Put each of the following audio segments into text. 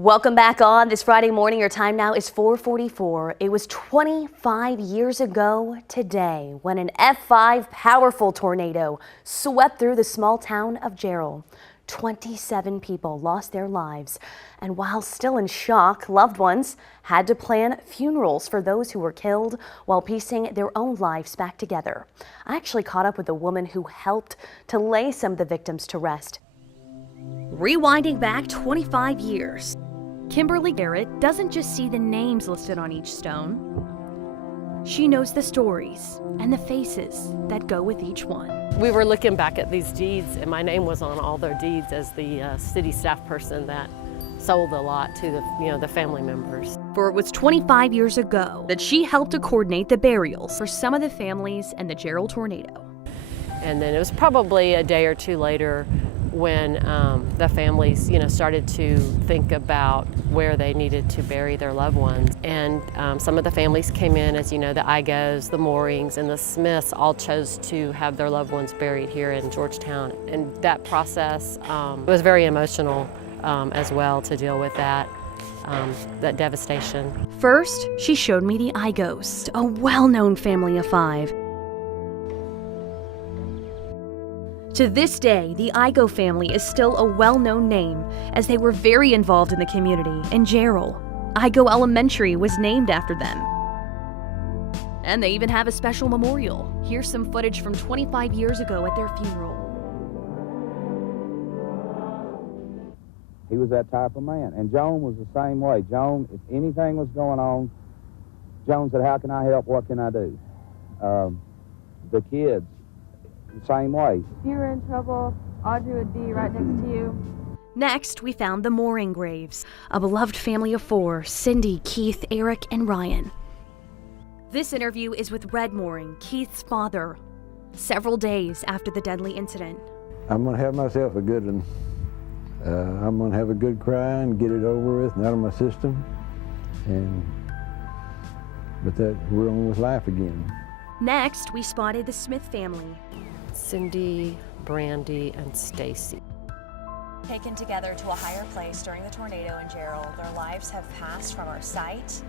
Welcome back on this Friday morning. Your time now is 4:44. It was 25 years ago today when an F5 powerful tornado swept through the small town of Jarrell. 27 people lost their lives, and while still in shock, loved ones had to plan funerals for those who were killed while piecing their own lives back together. I actually caught up with a woman who helped to lay some of the victims to rest. Rewinding back 25 years, Kimberly Garrett doesn't just see the names listed on each stone. She knows the stories and the faces that go with each one. We were looking back at these deeds, and my name was on all their deeds as the city staff person that sold the lot to the family members. For it was 25 years ago that she helped to coordinate the burials for some of the families in the jarrell-tornado. And then it was probably a day or two later when the families, started to think about where they needed to bury their loved ones. And some of the families came in, as you know, the Igos, the Moorings, and the Smiths all chose to have their loved ones buried here in Georgetown. And that process was very emotional as well to deal with that devastation. First, she showed me the Igos, a well-known family of 5. To this day, the Igo family is still a well-known name as they were very involved in the community in Jarrell. Igo Elementary was named after them. And they even have a special memorial. Here's some footage from 25 years ago at their funeral. He was that type of man, and Joan was the same way. Joan, if anything was going on, Joan said, "How can I help? What can I do?" The kids, the same way. If you were in trouble, Audrey would be right next to you. Next, we found the Mooring graves, a beloved family of 4, Cindy, Keith, Eric, and Ryan. This interview is with Red Mooring, Keith's father, several days after the deadly incident. I'm going to have myself a good one. I'm going to have a good cry and get it over with and out of my system. But we're on with life again. Next, we spotted the Smith family. Cindy, Brandy, and Stacy. Taken together to a higher place during the tornado in Jarrell, their lives have passed from our sight,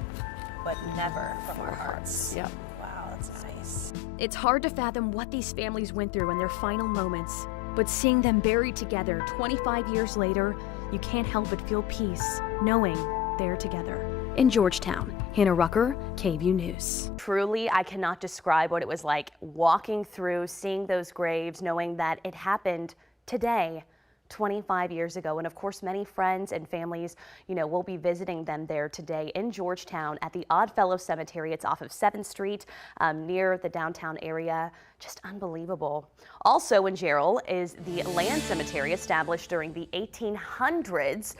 but never from our hearts. Yep. Wow, that's nice. It's hard to fathom what these families went through in their final moments, but seeing them buried together 25 years later, you can't help but feel peace knowing they're together. In Georgetown, Hannah Rucker, KVUE News. Truly, I cannot describe what it was like walking through, seeing those graves, knowing that it happened today, 25 years ago. And of course, many friends and families, will be visiting them there today in Georgetown at the Oddfellow Cemetery. It's off of 7th Street near the downtown area. Just unbelievable. Also in Jarrell is the Land Cemetery, established during the 1800s.